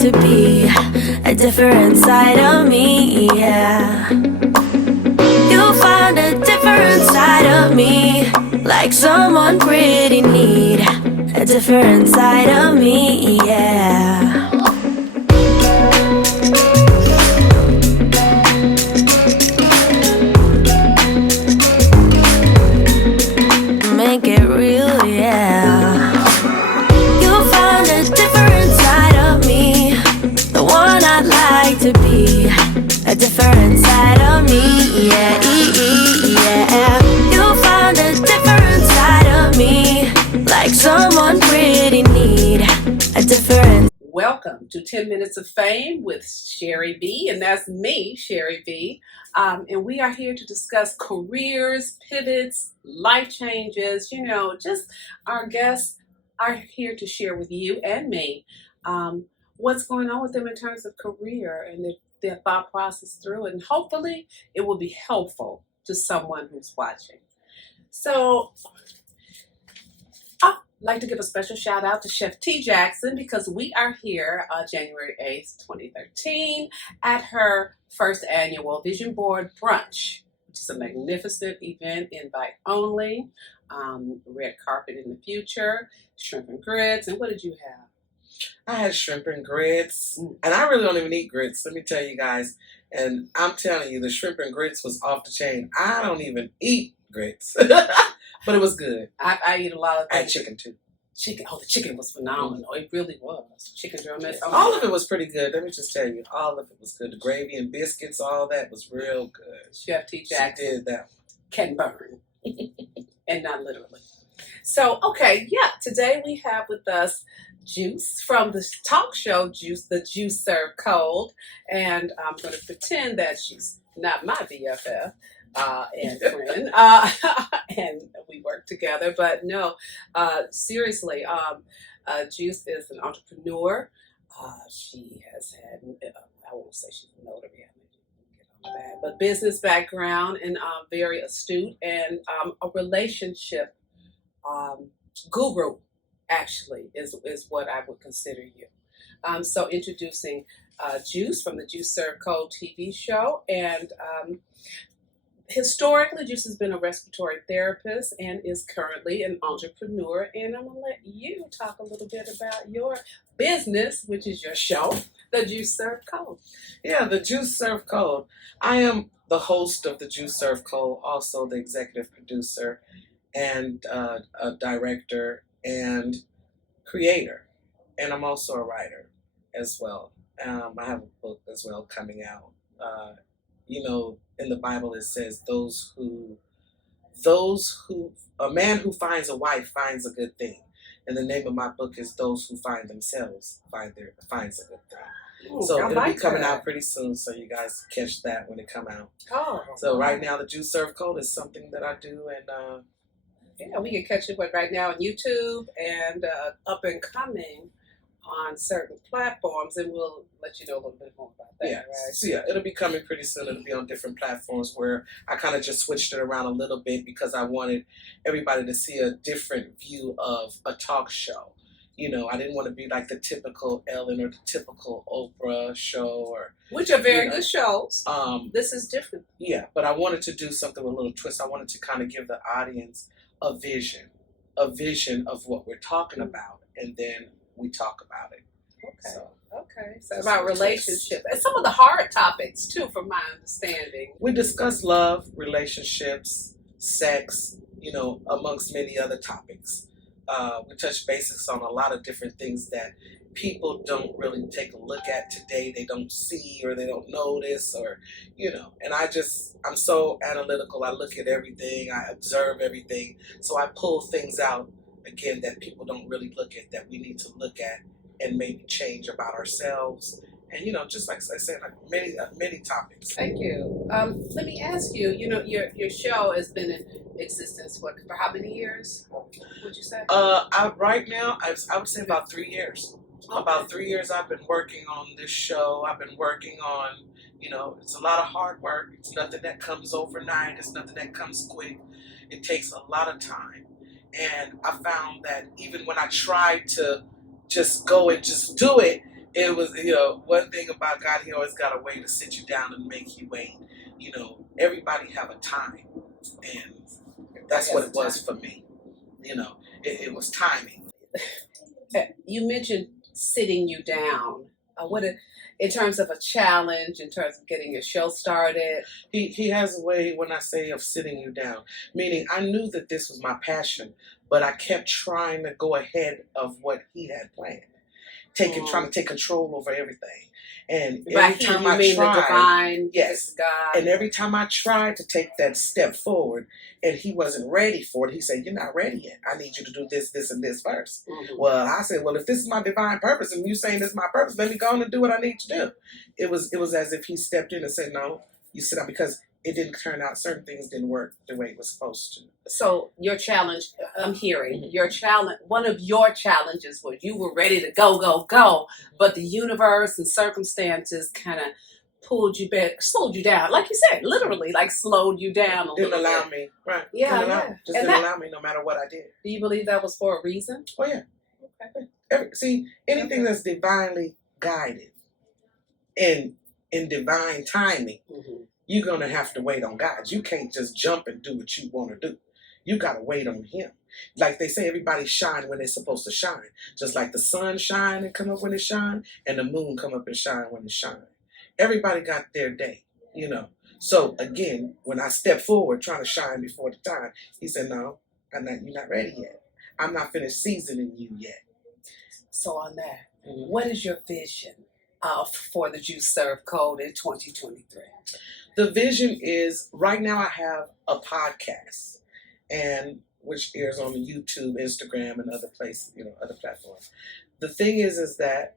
to be a different side of me, yeah. You'll find a different side of me, like someone pretty neat. A different side of me, yeah. Make it real, yeah. You'll find a different side of me, the one I'd like to be. A different side of me, yeah, yeah. You'll find a different side of me, like someone pretty neat. A different. Welcome to 10 Minutes of Fame with Sherri Be, and that's me, Sherri Be. And we are here to discuss careers, pivots, life changes. Just our guests are here to share with you and me what's going on with them in terms of career and their thought process through, and hopefully it will be helpful to someone who's watching. So I'd like to give a special shout out to Chef T. Jackson, because we are here January 8th, 2013 at her first annual Vision Board Brunch, which is a magnificent event, invite only, red carpet in the future, shrimp and grits. And what did you have? I had shrimp and grits, and I really don't even eat grits, let me tell you guys. And I'm telling you, the shrimp and grits was off the chain. I don't even eat grits, but it was good. I eat a lot of things. I had chicken too. Chicken. Oh, the chicken was phenomenal. It really was. Chicken drumettes. Oh, all of it was pretty good. Let me just tell you, all of it was good. The gravy and biscuits, all that was real good. Chef T. Jackson She did that. Can burn, and not literally. So, okay, yeah. Today we have with us Juice from the talk show Juice, the Juice Served Cold, and I'm going to pretend that she's not my BFF and friend, and we work together. But no, seriously, Juice is an entrepreneur. She has had, I won't say she's a notary, but business background, and very astute, and a relationship guru. Actually, is what I would consider you. So introducing Juice from the Juice Served Cold TV show. And historically, Juice has been a respiratory therapist and is currently an entrepreneur. And I'm going to let you talk a little bit about your business, which is your show, the Juice Served Cold. Yeah, the Juice Served Cold. I am the host of the Juice Served Cold, also the executive producer and a director and creator, and I'm also a writer as well. I have a book as well coming out. In the Bible it says a man who finds a wife finds a good thing, and the name of my book is Those Who Find Themselves finds a good thing. Ooh, So it'll be coming that. out pretty soon, so you guys catch that when it come out. Oh, So right now the Juice Served Cold is something that I do, and yeah, we can catch it right now on YouTube and up and coming on certain platforms, and we'll let you know a little bit more about that. yeah, Right? so yeah, it'll be coming pretty soon. It'll be on different platforms where I kind of just switched it around a little bit because I wanted everybody to see a different view of a talk show. I didn't want to be like the typical Ellen or the typical Oprah show, Which are very good shows. This is different. Yeah, but I wanted to do something with a little twist. I wanted to kind of give the audience a vision of what we're talking about, and then we talk about it. Okay. So about relationship and some of the hard topics too, from my understanding. We discuss love, relationships, sex, amongst many other topics. We touch basics on a lot of different things that people don't really take a look at today. They don't see, or they don't notice, or and I'm so analytical. I look at everything, I observe everything, so I pull things out again that people don't really look at, that we need to look at and maybe change about ourselves. And just like I said, like many topics. Thank you. Let me ask you, your show has been in existence for how many years, would you say? Right now I would say about 3 years. About 3 years I've been working on this show. I've been working on, it's a lot of hard work. It's nothing that comes overnight. It's nothing that comes quick. It takes a lot of time. And I found that even when I tried to just go and just do it, It was, one thing about God, He always got a way to sit you down and make you wait. Everybody have a time, and that's what it was for me. It was timing. You mentioned sitting you down. In terms of a challenge, in terms of getting your show started? He has a way, when I say, of sitting you down, meaning I knew that this was my passion, but I kept trying to go ahead of what He had planned. Trying to take control over everything. And every time I tried, the divine, yes, God. And every time I tried to take that step forward, and He wasn't ready for it, He said, "You're not ready yet. I need you to do this, this, and this first." Mm-hmm. Well, I said, "Well, if this is my divine purpose, and you saying this is my purpose, let me go on and do what I need to do." It was as if He stepped in and said, "No, you sit down," because it didn't turn out. Certain things didn't work the way it was supposed to. So your challenge, I'm hearing, your challenge, one of your challenges was you were ready to go, but the universe and circumstances kind of pulled you back, slowed you down. Like you said, literally, like slowed you down a little bit. Didn't allow me, right. Yeah, Didn't allow me no matter what I did. Do you believe that was for a reason? Oh, yeah. Okay. Anything that's divinely guided and in divine timing, you're going to have to wait on God. You can't just jump and do what you want to do. You got to wait on Him. Like they say, everybody shine when they're supposed to shine. Just like the sun shine and come up when it shine, and the moon come up and shine when it shine. Everybody got their day, So again, when I stepped forward trying to shine before the time, He said, "No, you're not ready yet. I'm not finished seasoning you yet." So on that, what is your vision for the Juice Serve Code in 2023? The vision is, right now I have a podcast, and which airs on YouTube, Instagram, and other places, other platforms. The thing is that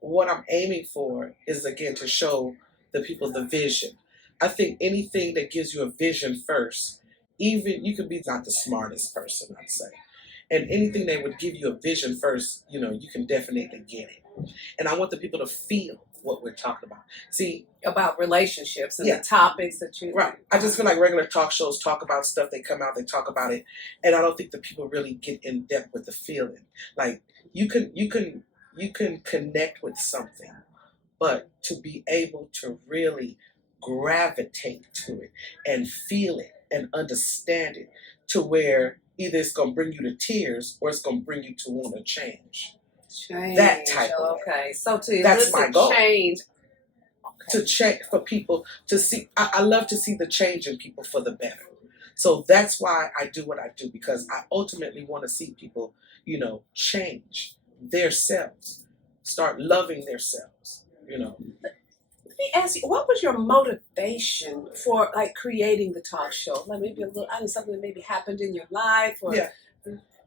what I'm aiming for is, again, to show the people the vision. I think anything that gives you a vision first, even you could be not the smartest person, I'd say, and anything that would give you a vision first, you can definitely get it. And I want the people to feel what we're talking about. See, about relationships and the topics that you... Right. I just feel like regular talk shows talk about stuff, they come out, they talk about it, and I don't think the people really get in depth with the feeling. Like, you can connect with something, but to be able to really gravitate to it and feel it and understand it, to where either it's going to bring you to tears or it's going to bring you to want to change. That type of way. So to that's my goal. Change. Okay. To check for people to see. I love to see the change in people for the better. So that's why I do what I do, because I ultimately want to see people, change themselves, start loving themselves, Let me ask you, what was your motivation for creating the talk show? Like maybe something that maybe happened in your life, or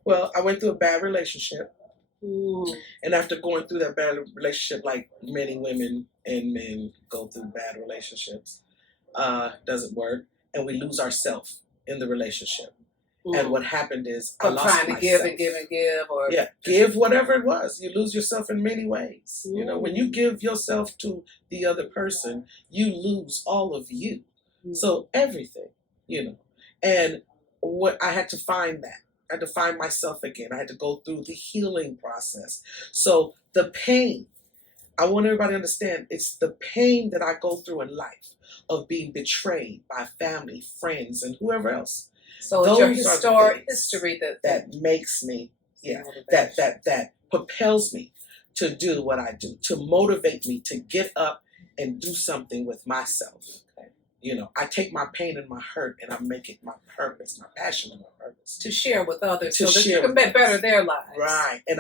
Well, I went through a bad relationship. And after going through that bad relationship, like many women and men go through bad relationships, doesn't work, and we lose ourselves in the relationship. And what happened is I lost myself. Trying to give and give and give, or give whatever it was. You lose yourself in many ways. When you give yourself to the other person, you lose all of you. So everything, And what I had to find that. I had to find myself again. I had to go through the healing process. So the pain, I want everybody to understand, it's the pain that I go through in life of being betrayed by family, friends, and whoever else. So it's your history that makes me, that propels me to do what I do, to motivate me to get up and do something with myself. I take my pain and my hurt and I make it my purpose, my passion and my purpose. To share with others, so that you can better their lives. Right, and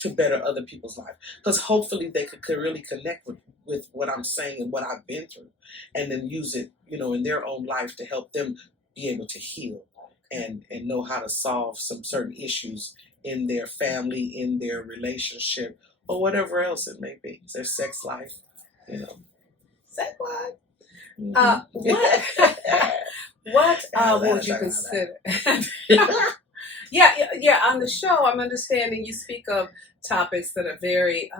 to better other people's lives. Because hopefully they could really connect with what I'm saying and what I've been through, and then use it, in their own life to help them be able to heal and know how to solve some certain issues in their family, in their relationship, or whatever else it may be. It's their sex life, Sex life? What would you consider? yeah, on the show, I'm understanding you speak of topics that are very,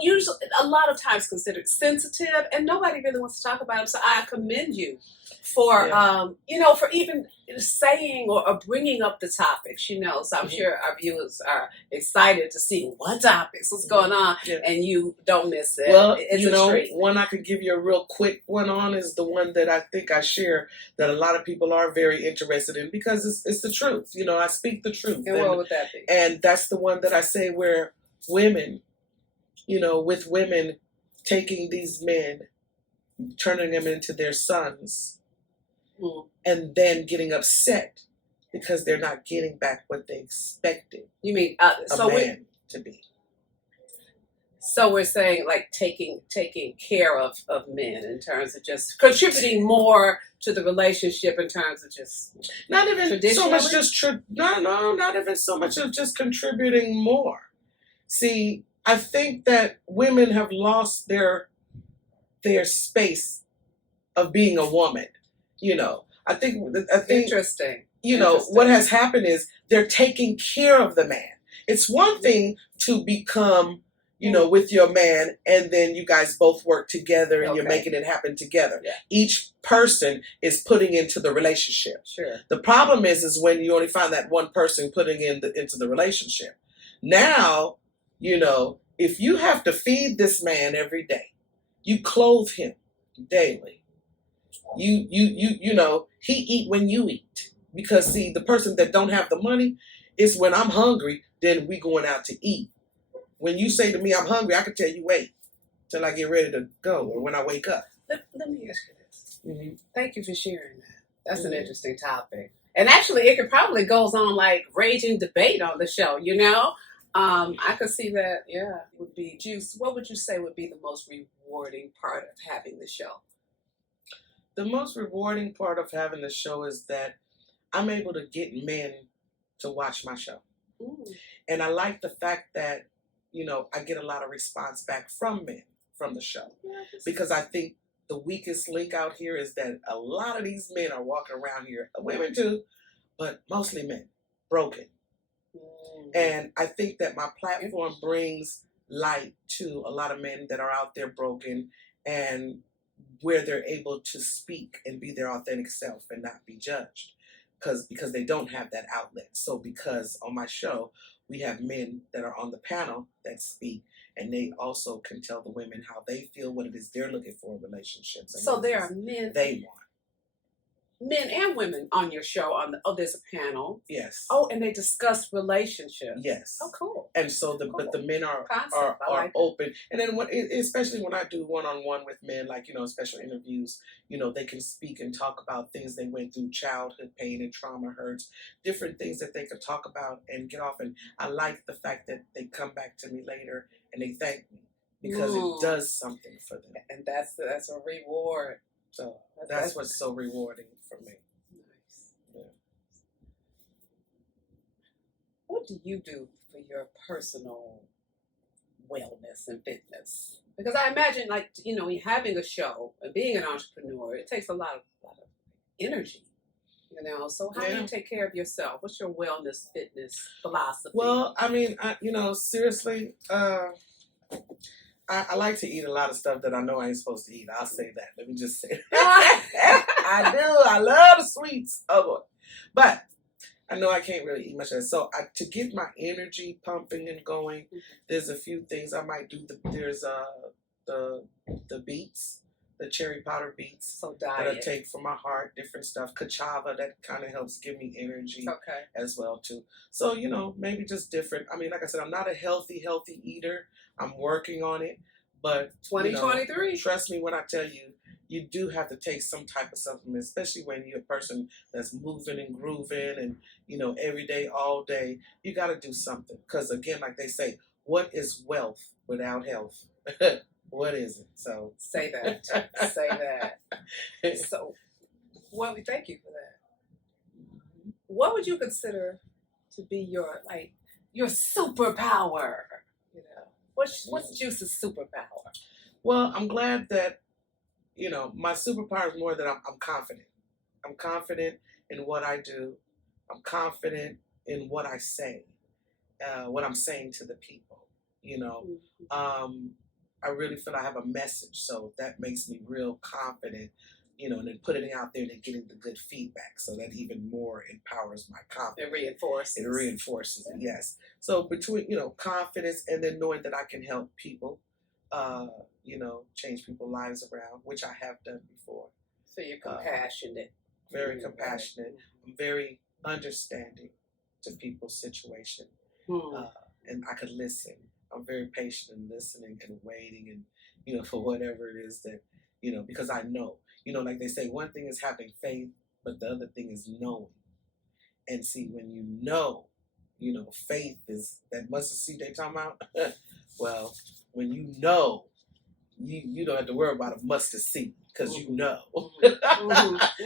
usually a lot of times considered sensitive, and nobody really wants to talk about them. So I commend you for, Yeah. for even saying or bringing up the topics. So I'm sure our viewers are excited to see what topics, what's going on, Yeah. and you don't miss it. Well, It's a treat. one I could give you a real quick one on is the one that I think I share that a lot of people are very interested in because it's the truth. I speak the truth. And what would that be? And that's the one that I say where women, with women taking these men, turning them into their sons, and then getting upset because they're not getting back what they expected You mean a man to be. So we're saying like taking care of men in terms of just contributing more to the relationship in terms of just Not even so much traditionally? not even so much of just contributing more. See, I think that women have lost their space of being a woman. I think Interesting. What has happened is they're taking care of the man. It's one thing to become, with your man, and then you guys both work together and you're making it happen together. Yeah. Each person is putting into the relationship. Sure. The problem is when you only find that one person putting into the relationship. Now, if you have to feed this man every day, you clothe him daily. He eat when you eat. Because see, the person that don't have the money is when I'm hungry, then we going out to eat. When you say to me, I'm hungry, I can tell you, wait till I get ready to go or when I wake up. Let me ask you this. Mm-hmm. Thank you for sharing that. That's an interesting topic. And actually, it could probably goes on like raging debate on the show, I could see that, would be juice. What would you say would be the most rewarding part of having the show? The most rewarding part of having the show is that I'm able to get men to watch my show. And I like the fact that, I get a lot of response back from men from the show. Because I think the weakest link out here is that a lot of these men are walking around here, women too, but mostly men, broken. And I think that my platform brings light to a lot of men that are out there broken and where they're able to speak and be their authentic self and not be judged because they don't have that outlet. So because on my show, we have men that are on the panel that speak, and they also can tell the women how they feel, what it is they're looking for in relationships. And so there are men they want. Men and women on your show. There's a panel. Yes. Oh, and they discuss relationships. Yes. Oh, cool. And so but the men are like open. And then especially when I do one-on-one with men, like special interviews, they can speak and talk about things they went through, childhood pain and trauma, hurts, different things that they could talk about and get off. And I like the fact that they come back to me later and they thank me because it does something for them. And that's a reward. So that's what's so rewarding for me. Nice. Yeah. What do you do for your personal wellness and fitness? Because I imagine, having a show and being an entrepreneur, it takes a lot of energy. So how do you take care of yourself? What's your wellness, fitness philosophy? Well, I mean, seriously, I like to eat a lot of stuff that I know I ain't supposed to eat. I'll say that. Let me just say that. I do. I love the sweets. Oh, boy. But I know I can't really eat much of that. So to get my energy pumping and going, there's a few things I might do. There's the beets, the cherry powder beets that I take for my heart, different stuff. Kachava, that kind of helps give me energy as well, too. So, maybe just different. I mean, like I said, I'm not a healthy eater. I'm working on it, but 2023. Trust me when I tell you, you do have to take some type of supplement, especially when you're a person that's moving and grooving and every day, all day. You got to do something because again, like they say, what is wealth without health? What is it? So say that. Say that. So, thank you for that. What would you consider to be your superpower? What's Juice's superpower? Well, I'm glad that, my superpower is more that I'm confident. I'm confident in what I do. I'm confident in what I say, what I'm saying to the people. You know, I really feel I have a message, so that makes me real confident. You know, and then putting it out there and then getting the good feedback, so that even more empowers my confidence. It reinforces. It reinforces it, yes. So between, you know, confidence and then knowing that I can help people, you know, change people's lives around, which I have done before. So you're compassionate. Very compassionate. I'm very understanding to people's situation. And I could listen. I'm very patient in listening and waiting and, you know, for whatever it is that, you know, because I know. You know, like they say, one thing is having faith, but the other thing is knowing. And see, when you know, faith is that mustard seed they talking about. Well, when you know, you don't have to worry about a mustard seed because you know.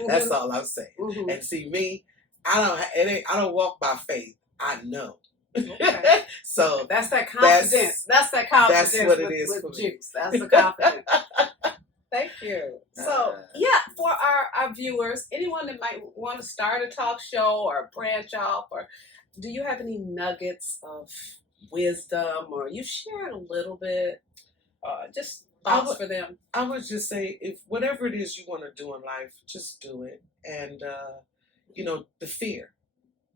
That's all I'm saying. And see, me, I don't walk by faith. I know. Okay. So that's that confidence. That's that confidence. That's what it is with for Juice. That's the confidence. Thank you. So, yeah, for our viewers, anyone that might want to start a talk show or branch off, or do you have any nuggets of wisdom, or you shared a little bit, just thoughts for them? I would just say, if whatever it is you want to do in life, just do it. And, you know, the fear.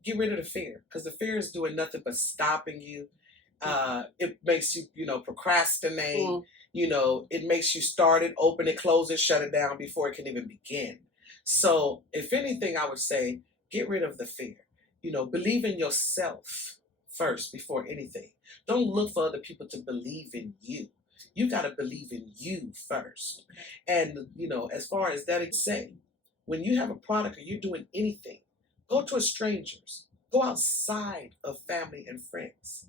Get rid of the fear, because the fear is doing nothing but stopping you. It makes you, you know, procrastinate. You know, it makes you start it, open it, close it, shut it down before it can even begin. So if anything, I would say, get rid of the fear. You know, believe in yourself first before anything. Don't look for other people to believe in you. You got to believe in you first. And, you know, as far as that is saying, when you have a product or you're doing anything, go to strangers. Go outside of family and friends.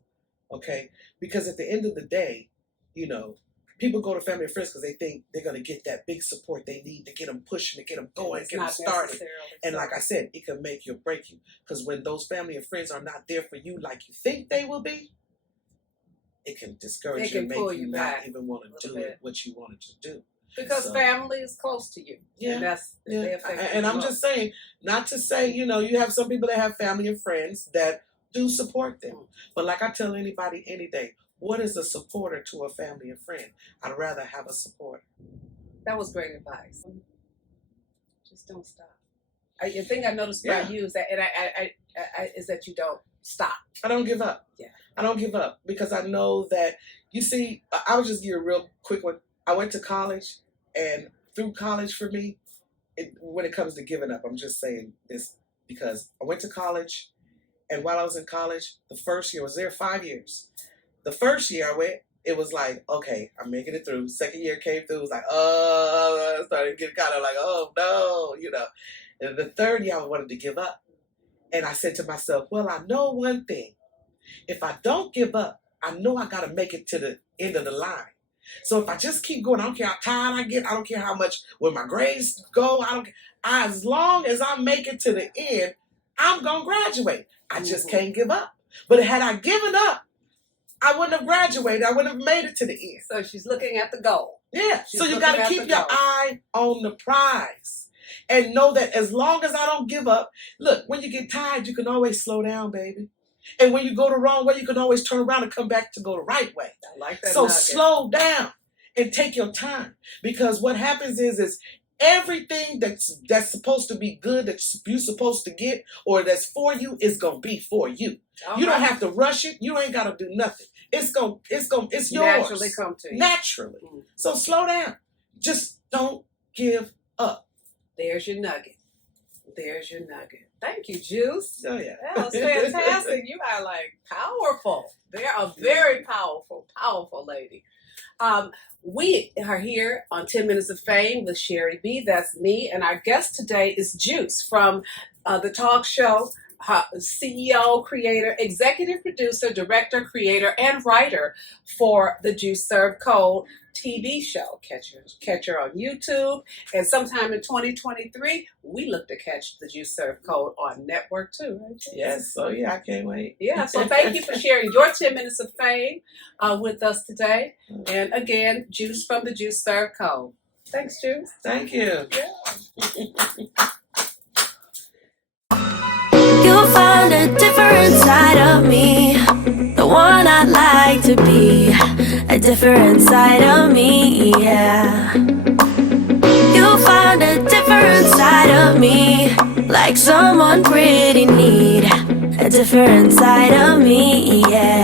Okay? Because at the end of the day, you know, people go to family and friends because they think they're going to get that big support they need to get them pushing, to get them going, get them started. And like I said, it can make you or break you. Because when those family and friends are not there for you like you think they will be, it can discourage you and make you not even want to do it, what you wanted to do. Because family is close to you. Yeah. And I'm just saying, not to say, you know, you have some people that have family and friends that do support them. But like I tell anybody any day, what is a supporter to a family and friend? I'd rather have a supporter. That was great advice. Just don't stop. The thing I noticed about you is that, is that you don't stop. I don't give up. Yeah. I don't give up because I know that, you see, I would just give you a real quick one. I went to college, and through college for me, when it comes to giving up, I'm just saying this because I went to college, and while I was in college, the first year, I was there 5 years. The first year I went, it was like, okay, I'm making it through. Second year came through, it was like, I started getting kind of like, oh no, you know. And the third year I wanted to give up. And I said to myself, well, I know one thing. If I don't give up, I know I got to make it to the end of the line. So if I just keep going, I don't care how tired I get, I don't care how much, where my grades go, as long as I make it to the end, I'm going to graduate. I just can't give up. But had I given up, I wouldn't have graduated. I wouldn't have made it to the end. So she's looking at the goal. Yeah. So you got to keep your eye on the prize and know that as long as I don't give up, look, when you get tired, you can always slow down, baby. And when you go the wrong way, you can always turn around and come back to go the right way. I like that. So slow down and take your time, because what happens is everything that's supposed to be good, that you're supposed to get, or that's for you, is gonna be for you. You don't have to rush it. You ain't gotta do nothing. It's yours. Naturally come to you. Naturally. So slow down. Just don't give up. There's your nugget. There's your nugget. Thank you, Juice. Oh yeah. That was fantastic. You are like powerful. They're a very powerful lady. We are here on 10 Minutes of Fame with Sherri Be. That's me. And our guest today is Juice from the talk show, CEO, creator, executive producer, director, creator, and writer for the Juice Serve Code TV show. Catch her on YouTube. And sometime in 2023, we look to catch the Juice Serve Code on network too. Right? Yes. So yeah, I can't wait. Yeah. So thank you for sharing your 10 minutes of fame with us today. And again, Juice from the Juice Serve Code. Thanks, Juice. Thank you. Yeah. You You'll find a different side of me, the one I'd like to be, a different side of me, yeah. You'll find a different side of me, like someone pretty neat, a different side of me, yeah.